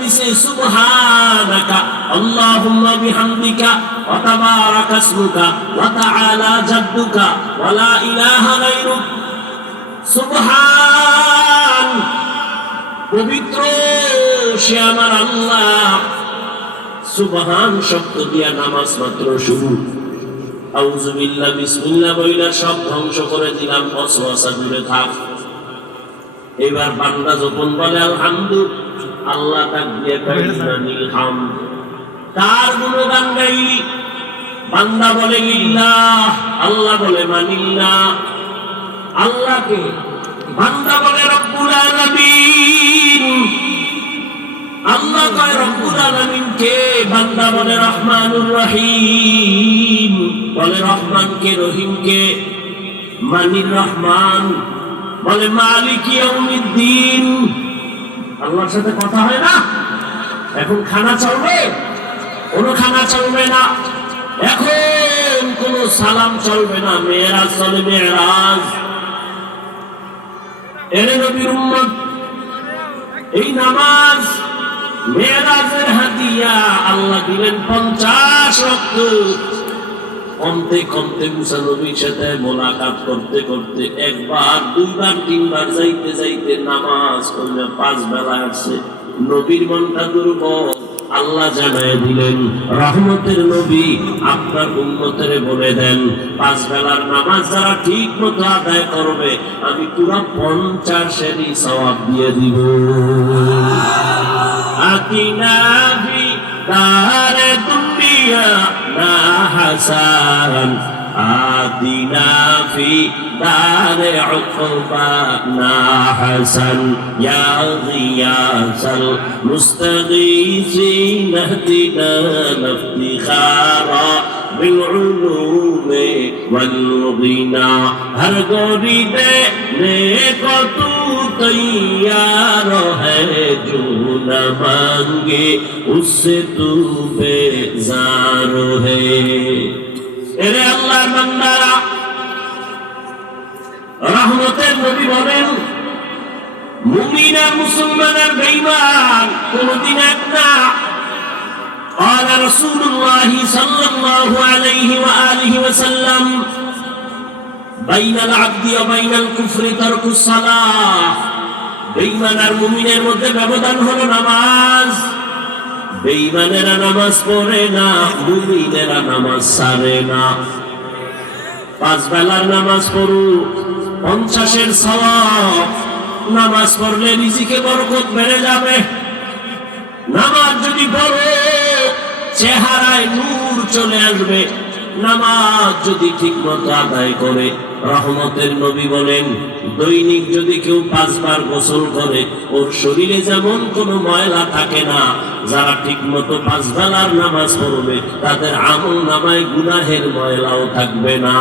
দিছে, সুবহানাকা, আল্লাহুম্মা বিহামদিকা, ওয়া তাবারাকা ইসমুকা, ওয়া তাআলা জাদ্দুকা, ওয়া লা ইলাহা গায়রুক সুবহান, পবিত্র, সে আমার আল্লাহ। সুবহান শব্দ দিয়া নামাজ মাত্র শুরু। আউযুবিল্লাহ বিসমিল্লাহ বইলা সব ধ্বংস করে দিলাম ওয়াসওয়াসা দূরে থাক। এবার বান্দা যখন বলে আলহামদু আল্লাহ হাম। তার গুণগান গাইলি বান্দা বলে লিল্লাহ, আল্লাহ বলে মানিল্লাহ। আল্লাহকে বান্দা বলে রব্বুল আলামিন। আল্লাহ কয় রব্বুল আলামিন কে বান্দা বলে রহমানুর রহিম। বলে রহমান কে রহিম কে মানির রহমান। বলে মালিক ইয়াউমিদ্দিন। আল্লাহর সাথে কথা হয় না। এখন খানা চলবে? কোনো খানা চলবে না। এখন কোনো সালাম চলবে না। মেয়েরাজ চলে, মেয়েরাজ। এরে নবীর উম্মত, এই নামাজ মেয়েরাজের হাতিয়া, আল্লাহ দিলেন পঞ্চাশ রক্ত। কমতে কমতে মুসা নবীর সাথে মোলাকাত করতে করতে একবার, দুইবার, তিনবার যাইতে যাইতে নামাজ পড়লে পাঁচ বেলা আসছে। নবীর মনটা দুর্বল। আল্লাহ জানায় দিলেন, রহমতের নবী আপনার উন্নতের বলে দেন, পাঁচ বেলার নামাজ যারা ঠিক মতো আদায় করবে, আমি পুরো পঞ্চাশেরই সওয়াব দিয়ে দিব। ফি দারে দুনিয়া حسان آتنا في دار عقبانا حسن. يا غياس المستغيثين اهدنا افتخارا بالعلوم والغنى ہر گوری دے نیکو تو تیار ہے جو نہ مانگے اس سے تو بیزار ہے ارے اللہ بندارا রহমতের নবী বলেন মুমিনা মুসলমানের বেইমান কোনদিন একটা قال رسول الله صلى الله عليه وآله وسلم بين العبد وبين الكفر ترك الصلاة বেঈমান আর মুমিনের মধ্যে ব্যবধান হলো নামাজ বেঈমানেরা নামাজ পড়ে না মুমিনেরা নামাজ সারে না পাঁচ বেলার নামাজ পড়ু পঞ্চাশের সওয়াব নামাজ পড়লে রিজিকে বরকত বেড়ে যাবে নামাজ যদি পড়ো চেহারায় নূর চলে আসবে। নামাজ যদি ঠিক মতো আদায় করে, রহমতের নবী বলেন, দৈনিক যদি কেউ পাঁচবার গোসল করে, ওর শরীরে যেমন কোনো ময়লা থাকে না, যারা ঠিক মতো পাঁচ বেলার নামাজ পড়বে, তাদের আমল নামায় গুনাহের ময়লাও থাকবে না।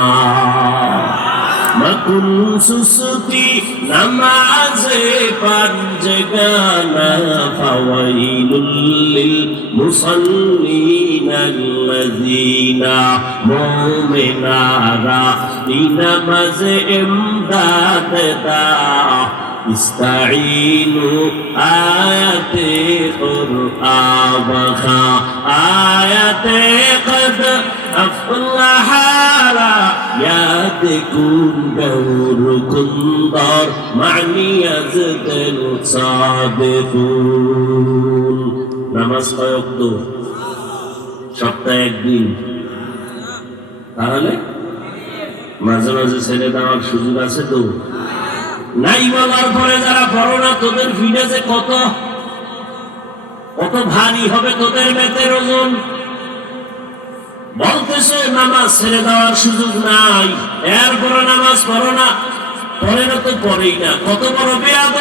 مکن سستی نماز پنج گانا للمصلين الذين مؤمنا مومنارا نماز امداد دا استعينوا آيات قرآن وخا آيات قد أفلح ياتكم دوركم دار معني يزد الصادقون নামাজ কয়েক তো সপ্তাহে একদিন তাহলে মাঝে মাঝে ছেড়ে দেওয়ার সুযোগ আছে তো নাই বলার পরে যারা বড় না তোদের ফিরে যে কত কত ভারী হবে তোদের মেতের ওজন বলতেছে নামাজ ছেড়ে দেওয়ার সুযোগ নাই। এরপরে নামাজ পড়ো না। পরে না তো পড়েই না। কত বড় বেয়াদ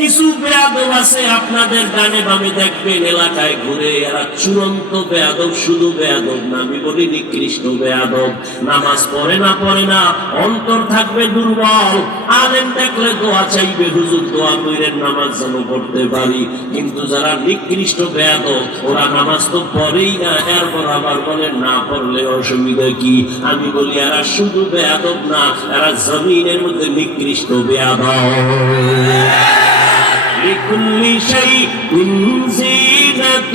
কিছু বেয়াদব আছে আপনাদের ডানে বামে দেখবেন এলাকায় ঘুরে এরা চূড়ান্ত বেয়াদব, শুধু বেয়াদব না, আমি বলি নিকৃষ্ট বেয়াদব। নামাজ পড়ে না পড়ে না, অন্তর থাকবে দুর্বল। আলেম দেখলে দোয়া চাইবে, হুজুর দোয়া কইরেন নামাজ যেন পড়তে পারি। কিন্তু যারা নিকৃষ্ট বেয়াদব, ওরা নামাজ তো পড়েই না, এরপর আবার বলে, না পড়লে অসুবিধা কি? আমি বলি, এরা শুধু বেয়াদব না, এরা জমিনের মধ্যে নিকৃষ্ট বেয়াদব। لكل شيء زينة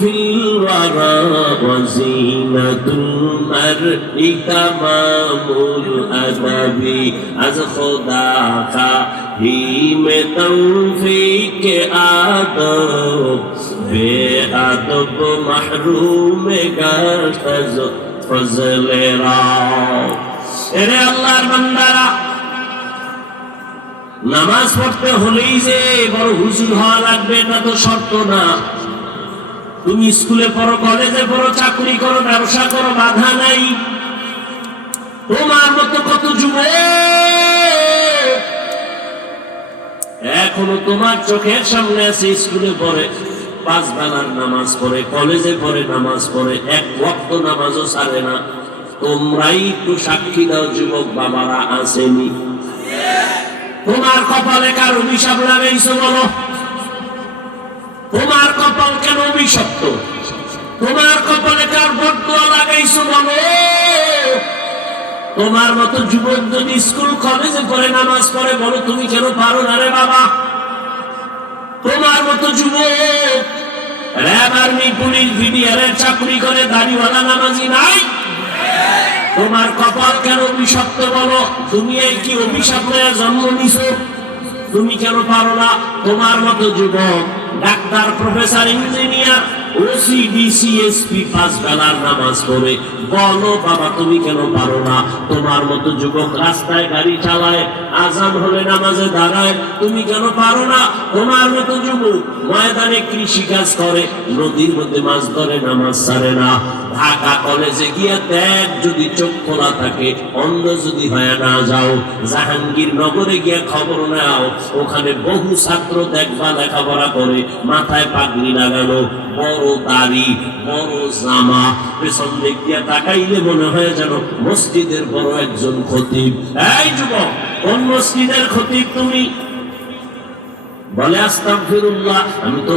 في الورى وزينة الأرض تمام الأدب از خدا خواهیم توفیق آدب بے آدب محروم گشت از فضل را ارے اللہ بندرہ নামাজ পড়তে হলেই যে বড় হুজুর হওয়া লাগবে, এটা তো শর্ত না। তুমি স্কুলে পড়ো, কলেজে পড়ো, চাকরি করো, ব্যবসা করো, বাধা নাই। তোমার মতো কত যুব এখনও তোমার চোখের সামনে আছে, স্কুলে পড়ে, পাঁচ বেলার নামাজ পড়ে, কলেজে পড়ে, নামাজ পড়ে, এক ওয়াক্ত নামাজও ছাড়ে না। তোমরাই একটু সাক্ষী দাও, যুবক বাবারা, আসেনি। তোমার কপালে কার অভিশাপ লাগাইছো বলো? তোমার কপাল কেন অভিশপ্ত? তোমার কপালে কার বদুয়া লাগাইছো বলো? তোমার মতো যুবক যদি স্কুল, কলেজে পড়ে নামাজ পড়ে বলো, তুমি কেন পারো না রে বাবা? তোমার মতো যুবক, র্যাব, আর্মি, পুলিশ বিডিআর চাকরি করে দাড়িওয়ালা নামাজি নাই? তোমার কপাল কেন অভিশপ্ত বলো? তুমি এই কি অভিশাপ হয়ে জন্ম নিছো? তুমি কেন পারো না? তোমার মতো যুবক, doctor, professor, engineer OC DC SP পাঁচ বেলার নামাজ পড়ে। বলো বাবা, তুমি কেন পারো না? তোমার মতো যুবক রাস্তায় গাড়ি চালায়, আজান হলে নামাজে দাঁড়ায়। তুমি কেন পারো না? তোমার মতো যুবক ময়দানে কৃষি কাজ করে, নদীর মধ্যে মাছ ধরে, নামাজ ছাড়ে না। ঢাকা কলেজে দেখ যদি চোখ খোলা থাকে, অন্ধ যদি হয়ে না যাও, জাহাঙ্গীর নগরে গিয়ে খবর নাও, ওখানে বহু ছাত্র দেখবা লেখাপড়া করে, মাথায় পাগড়ি লাগানো, বড় দাড়ি, বড় জামা, পেছন দিক দিয়ে তাকাইলে মনে হয় যেন মসজিদের বড় একজন খতিব। এই যুবক, কোন মসজিদের খতিব তুমি? বলে আসতাম ফিরুল্লাহ আমি তো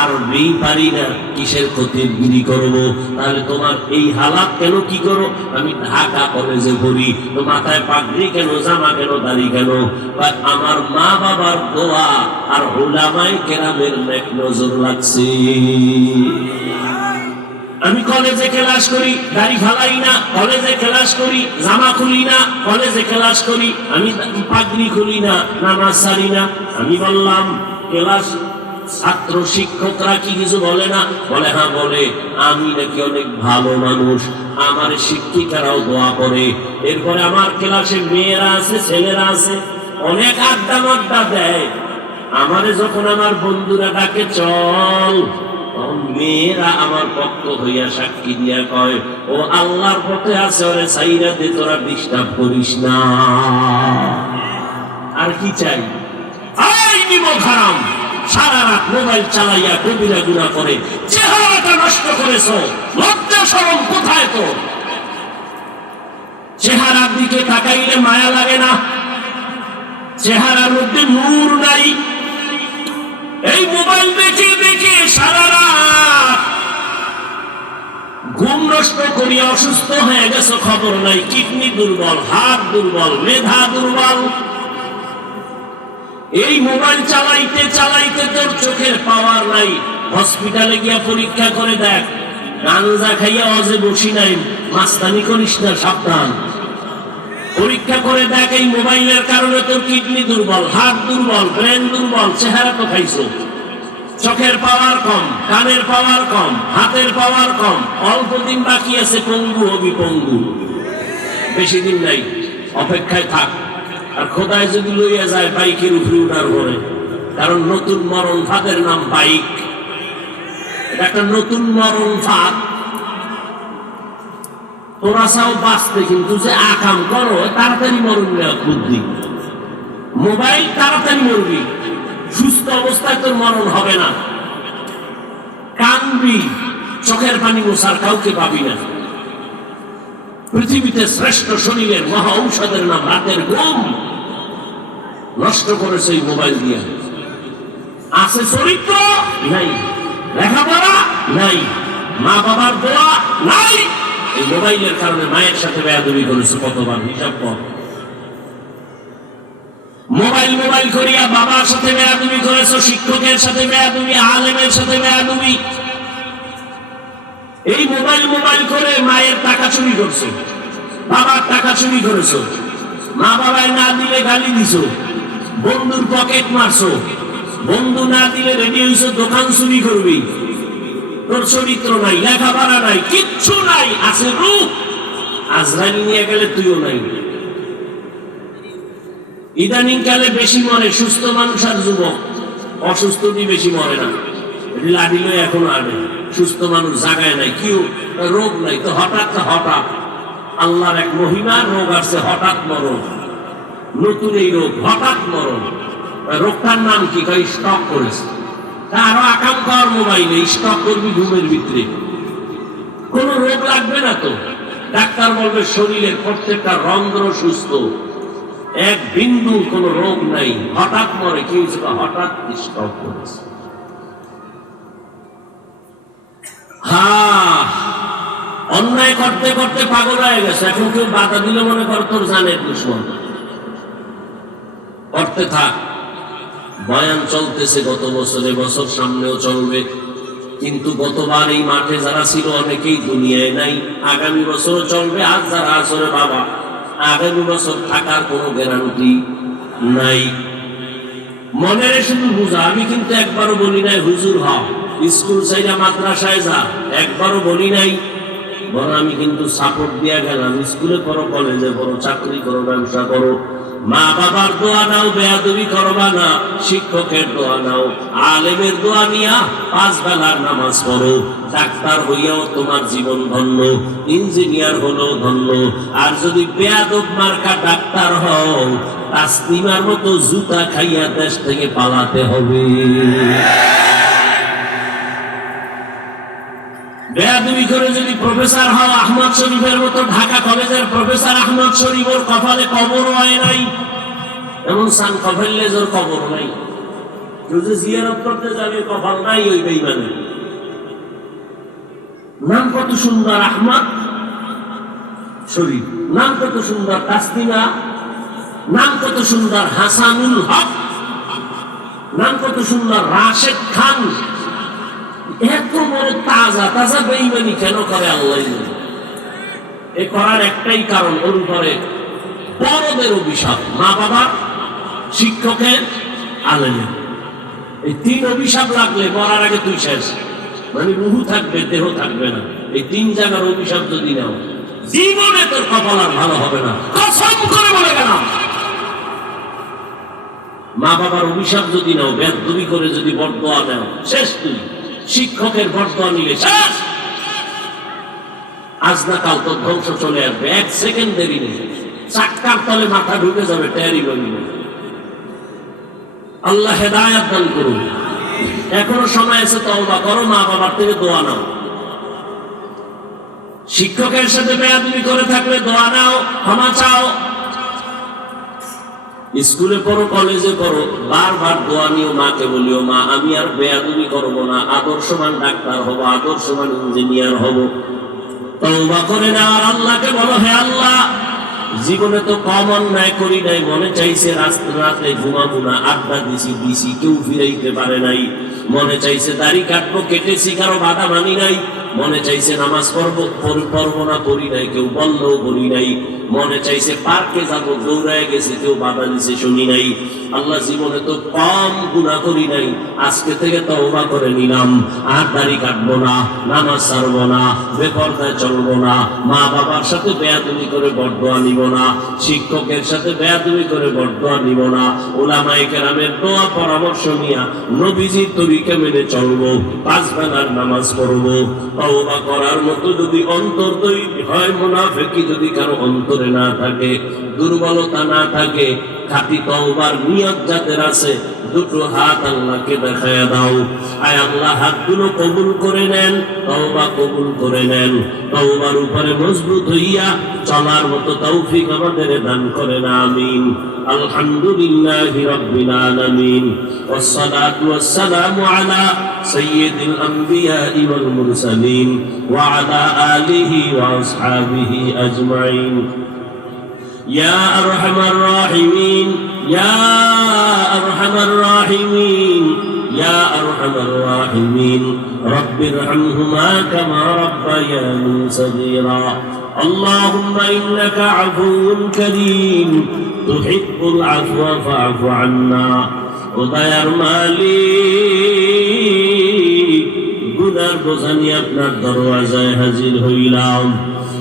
আরবি পারি না, কিসের খতিবগিরি করব? তাহলে তোমার এই হালাত কেন কি করো? আমি ঢাকা কলেজে পড়ি, তো মাথায় পাগড়ি কেন, জামা কেন, দাড়ি কেন? বা আমার মা বাবার দোয়া আর হোলামাই কেরামের এক নজর লাগছে। আমি কলেজে ক্লাস করি গাড়ি ফালাই না, কলেজে ক্লাস করি, জামা খুলি না, কলেজে ক্লাস করি, আমি পাগড়ি খুলি না, নামাজ সারি না। আমি বললাম, ক্লাস ছাত্র শিক্ষকরা কি কিছু বলে না? বলে হ্যাঁ বলে। আমি নাকি অনেক ভালো মানুষ। আমার শিক্ষিকারাও দোয়া করে। এরপরে আমার ক্লাসে মেয়েরা আছে, ছেলেরা আছে। অনেক আড্ডা মাড্ডা দেয়। আমারে যখন আমার বন্ধুরা ডাকে, চল। মেয়েরা আমার পক্ষ হইয়া সাক্ষী দিয়া কয়, ও আল্লাহর পথে আছে, ওরে সাইরা দে, তোরা ডিস্টার্ব করিস না। আর কি চাই? আই নিমক হারাম। সারা রাত মোবাইল চালাইয়া কবিরা গুণা করে, চেহারাটা নষ্ট করেছ, লজ্জা সরম কোথায় তো চেহারার দিকে তাকাইলে মায়া লাগে না। চেহারার মধ্যে নূর নাই। এই মোবাইল দেখে দেখে সারা রাত ঘুম নষ্ট করিয়া অসুস্থ হয়ে গেছে, খবর নাই, কিডনি দুর্বল হাত দুর্বল, মেধা দুর্বল। এই মোবাইল চালাইতে চালাইতে তোর চোখের পাওয়ার নাই। হসপিটালে গিয়া পরীক্ষা করে দেখ। গাঞ্জা খাইয়া অজে বসি নাই। মাস্তানি করিস না, সাবধান। পরীক্ষা করে দেখ এই মোবাইলের কারণে তোর কিডনি দুর্বল হাত দুর্বল, ব্রেন দুর্বল, চেহারা তো খাইছো। চোখের পাওয়ার কম, কানের পাওয়ার কম, হাতের পাওয়ার কম, অল্প দিন বাকি আছে পঙ্গু হবি পঙ্গু বেশি দিন নাই, অপেক্ষায় থাক। আর খোদায় যদি লইয়া যায় বাইকের উপরে উঠার পরে, কারণ নতুন মরণ ফাঁদের নাম বাইক। একটা নতুন মরণ ফাঁদ। তোরা চাও বাঁচতে, কিন্তু যে আকাম করো তাড়াতাড়ি মরণ নেওয়া বুদ্ধি। মোবাইল তাড়াতাড়ি মরবি। সুস্থ অবস্থায় তোর মরণ হবে না। কানবি, চোখের পানি মোছার কাউকে পাবি না। পৃথিবীতে শ্রেষ্ঠ শরীরের মহা ঔষধের নাম রাতের ঘুম। নষ্ট করেছে এই মোবাইল দিয়ে। আছে চরিত্র? নাই। লেখাপড়া? নাই। মা বাবার দোয়া? নাই। এই মোবাইলের কারণে মায়ের সাথে বেয়াদবি করেছে কতবার, হিসাব কর। মোবাইল মোবাইল করিয়া বাবার সাথে বেয়াদবি করেছ, শিক্ষকের সাথে বেয়াদুবি, আলেমের সাথে বেয়াদুবি। এই মোবাইল মোবাইল করে মায়ের টাকা চুরি করছ। বাবার টাকা চুরি করেছ। মা বাবাই না দিলে গালি দিছো। বন্ধুর পকেট মারছো। বন্ধু না দিলে রেডি হইছো, দোকান চুরি করবি। তোর চরিত্র নাই, লেখাপড়া নাই, কিচ্ছু নাই, আছে রূপ। আজরাইল নিয়ে গেলে তুইও নাই। ইদানিং কালে বেশি মরে সুস্থ মানুষ আর যুবক। অসুস্থ বেশি মরে না। লাডিল এখন আনে সুস্থ মানুষ, জাগায় নাই। কিউ রোগ নাই। তো হঠাৎ হঠাৎ আল্লাহর এক মহিমার রোগ আসছে, হঠাৎ মরণ। নতুন এই রোগ, হঠাৎ মরণ। রোগটার নাম কি? কই স্টক করেছে। আরও আকাম কর মোবাইলে স্টক করবি ঘুমের ভিতরে। কোন রোগ লাগবে না তো। ডাক্তার বলবে, শরীরের প্রত্যেকটা রন্ধ্র সুস্থ। এক বিন্দু কোন রোগ নাই। হঠাৎ মরে কেউ হঠাৎ স্টক করেছে। অন্যায় করতে করতে পাগল হয়ে গেছে। এখন কেউ বাধা দিলে মনে কর তোর জানের দুশ্মন। করতে থাক, বয়ান চলতেছে, গত বছরে বছর সামনেও চলবে। কিন্তু গতবার এই মাঠে যারা ছিল, অনেকেই দুনিয়ায় নাই। আগামী বছরও চলবে আজ যারা আসলে বাবা, আগামী বছর থাকার কোনো গ্যারান্টি নাই। মনের শুধু বুঝা, আমি কিন্তু একবারও বলি নাই, হুজুর হ স্কুল সাইডা মাদ্রাসায় যা, একবারও বলি নাই। বরং আমি কিন্তু সাপোর্ট দিয়া গেলাম। স্কুলে করো কলেজে করো চাকরি করো, ব্যবসা করো। মা বাবার দোয়া নাও, বেয়াদবি করবা না শিক্ষকের দোয়া নাও, আলেমের দোয়া নিয়া পাঁচ বেলার নামাজ পড়ো। ডাক্তার হইয়াও তোমার জীবন ধন্য, ইঞ্জিনিয়ার হলেও ধন্য। আর যদি বেয়াদব মার্কা ডাক্তার হও তাসলিমার মতো জুতা খাইয়া দেশ থেকে পালাতে হবে। বেয়াদবি করে যদি প্রফেসর হও আহমদ শরীফের মতো ঢাকা কলেজের প্রফেসর আহমদ শরীফের কপালে কবর হয় নাই এমন সান কফেল লেজর কবর নাই। কেউ যে জিয়ারত করতে যাবে, কপাল নাই ওই বেইমানে নাম কত সুন্দর আহমদ শরীফ, নাম কত সুন্দর তাসলিমা নাম কত সুন্দর হাসানুল হক, নাম কত সুন্দর রাশেদ খান এত বড় তাজা তাজা বেইমানি কেন করে আল্লাহ? এ করার একটাই কারণ ওর উপরে বড়দের অভিশাপ। মা বাবা, শিক্ষকের আলেমের এই তিন অভিশাপ লাগলে মরার আগে তুই শেষ। মানে রুহু থাকবে, দেহ থাকবে না। এই তিন জায়গার অভিশাপ যদি নাও, জীবনে তোর কপাল আর ভালো হবে না। কসম করে বলে গেলাম। মা বাবার অভিশাপ যদি নাও, বেদবি করে যদি বরদোয়া নাও শেষ তুই। শিক্ষকের নিলে শেষ আজ না কাল তোর ধ্বংস চলে আসবে। এক সেকেন্ড দেরি নেই। চাক্কার তলে মাথা ঢুকে যাবে ট্যারি বলি আল্লাহ হেদায়াত দান করুন। এখনও সময় আছে, তওবা করো মা বাবার থেকে দোয়া নাও। শিক্ষকের সাথে বেয়াদবি করে থাকলে দোয়া নাও, ক্ষমা চাও। স্কুলে পড়ো, কলেজে পড়ো, বারবার দোয়া নিও মাকে বলিও, মা, আমি আর বেয়াদবি করব না আদর্শমান ডাক্তার হব আদর্শমান ইঞ্জিনিয়ার হব। তওবা করে না আর আল্লাহকে বলো, হে আল্লাহ, জীবনে তো কম অন্যায় করি নাই, মনে চাইছে রাস্তা রাতে ঘুমাবো না, আড্ডা দিছি দিছি, কেউ ফিরাইতে পারে নাই। মনে চাইছে দাড়ি কাটবো, কেটেছি, কারও বাধা মানি নাই। মনে চাইছে নামাজ পড়ব না পড়ি নাই, কেউ বললেও বলি নাই। মনে চাইছে পার্কে যাব, দৌড়ায় গেছে, কেউ বাধা দিছে, শুনি নাই। আল্লাহ জীবনে তো কম গুণা করি নাই। আজকে থেকে তওবা করে নিলাম। আর দাড়ি কাটবো না, নামাজ ছাড়বো না, বেপরদায় চলবো না মা বাবার সাথে বেয়াদুমি করে বরদোয়া নিব না, শিক্ষকের সাথে বেয়াদুমি করে বরদোয়া নিব না। ওলামায়ে কেরামের দোয়া, পরামর্শ নিয়া নবীজির তরিকা মেনে চলবো, পাঁচ বেলার নামাজ পড়ব। তওবা করার মতো যদি অন্তর তৈরি হয় মুনাফিকি যদি কারও অন্তরে না থাকে, দুর্বলতা না থাকে, খাঁটি তওবার নিয়ত যাদের আছে, দুটো হাত আল্লাহকে দেখায় দাও। আয় আল্লাহ, হাতগুলো কবুল করে নেন, তওবা কবুল করে নেন। তওবার উপরে মজবুত হইয়া চলার মতো তৌফিক আমাদের দান করেন, আমিন। الحمد لله رب العالمين والصلاة والسلام على سيد الأنبياء والمرسلين وعلى آله وأصحابه أجمعين. يا أرحم الراحمين يا أرحم الراحمين يا أرحم الراحمين. رب ارحمهما كما ربياني صغيرا. اللهم إنك عفو كريم. তুহিব্বুল আফওয়া ফাফু আন্না। ও দয়ার মালিক, গুনার বোঝা আপনার দরওয়াজায় হাজির হইলাম।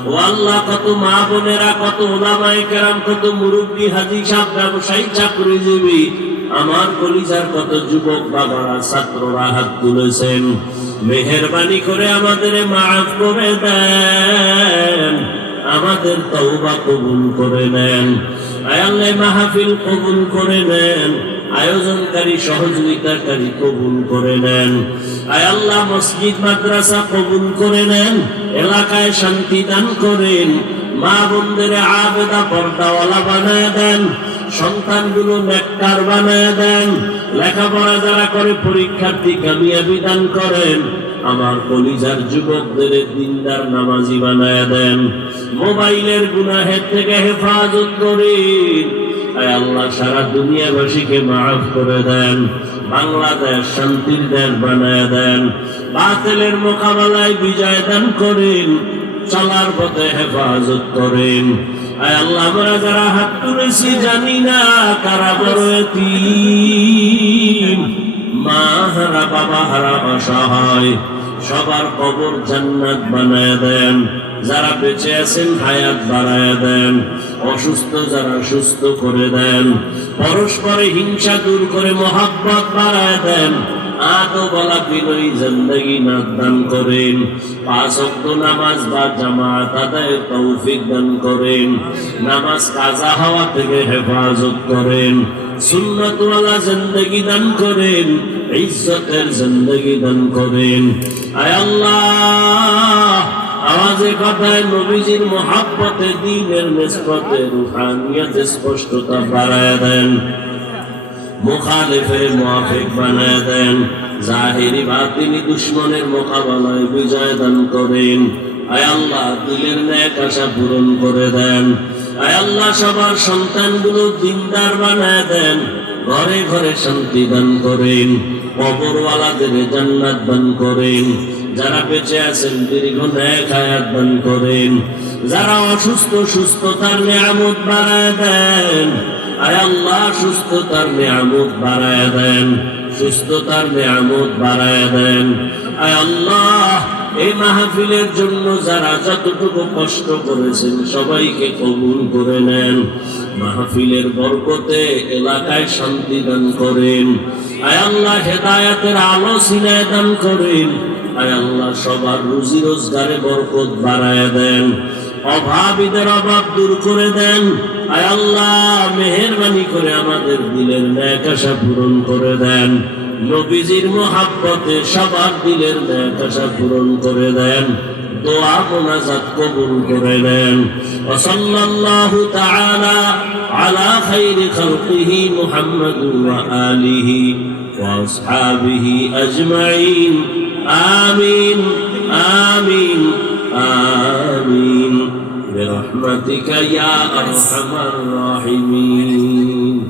ও আল্লাহ, কত মা বোনেরা, কত ওলামায় কেরাম, কত মুরব্বী হাজি সাহেব, ব্যবসায়ী চাকরিজীবী, আমার কলিজার কত যুবক বাবারা, ছাত্ররা হাত তুলেছেন। মেহরবানি করে আমাদের মাফ করে দেন, আমাদের তৌবা কবুল করে নেন। আয়াল্লাহ মাহফিল কবুল করে নেন, আয়োজনকারী সহযোগিতাকারী কবুল করে নেন। আয়াল্লাহ মসজিদ, মাদ্রাসা কবুল করে নেন, এলাকায় শান্তি দান করেন, মা বোনদের আবেদা পর্দাওয়ালা বানায় দেন, সন্তানগুলো নেককার বানায় দেন, লেখাপড়া যারা করে, পরীক্ষার্থী কামিয়াবি দান করেন। আমার কলিজার যুবকদের দিনদার নামাজি বানায় দেন। মোবাইলের গুনাহের থেকে হেফাজত করেন আল্লাহ, সারা দুনিয়াবাসীকে মাফ করে দেন। বাংলাদেশ শান্তির দেশ বানায় দেন। বাতিলের মোকাবেলায় বিজয় দান করেন। চলার পথে হেফাজত করেন। আল্লাহ, আমরা যারা হাত তুলেছি জানি না কারা বড় মা হারা, বাবা হারা অসহায়। সবার কবর জান্নাত বানায় দেন। যারা বেঁচে আছেন, হায়াত বাড়ায় দেন। অসুস্থ যারা সুস্থ করে দেন। পরস্পরে হিংসা দূর করে মহাব্বত বাড়ায় দেন। দান করেন। পাঁচ নামাজ বা দান করেন। নামাজ কাজা হওয়া থেকে হেফাজত করেন। সুন্নতওয়ালা জিন্দগি দান করেন, ইজ্জতের জিন্দগি দান করেন। আয় আল্লাহ, আওয়াজে কথায় নবীজির মহাব্বতে, দিনের নিসবতে রুহানিয়াতে স্পষ্টতা বাড়ায় দেন। মুখালিফের মুআফিক বানায় দেন। জাহিরি বাতিনি দুশ্মনের মোকাবেলায় বিজয় দান করেন। আয় আল্লাহ, দিলের ন্যাক আশা পূরণ করে দেন। আল্লাহ সবার সন্তানগুলো দিনদার বানায় দেন। ঘরে ঘরে শান্তি দান করেন। কবরওয়ালাদের জান্নাত দান করেন। যারা বেঁচে আছেন, দীর্ঘ ন্যাক হায়াত দান করেন। যারা অসুস্থ, সুস্থতার নিয়ামত বাড়ায় দেন। আয় আল্লাহ সুস্থতার নিয়ামত বাড়ায় দেন। সুস্থতার নিয়ামত বাড়ায় দেন। আয় আল্লাহ এই মাহফিলের জন্য যারা যতটুকু কষ্ট করেছেন সবাইকে কবুল করে নেন। মাহফিলের বরকতে এলাকায় শান্তি দান করেন। আয় আল্লাহ হেদায়াতের আলো সিনায় দান করেন। আয় আল্লাহ সবার রুজি রোজগারে বরকত বাড়ায় দেন। অভাবীদের অভাব দূর করে দেন। আয় আল্লাহ মেহরবানি করে আমাদের দিলের ন্যাক আশা পূরণ করে দেন। নবীজির মোহাব্বতে সবার দিলের ন্যাক আশা পূরণ করে দেন দোয়া মোনাজাত কবুল করে নেন وصلى الله تعالى على خير خلقه محمد وآله وأصحابه أجمعين آمين آمين آمين برحمتك يا أرحم الراحمين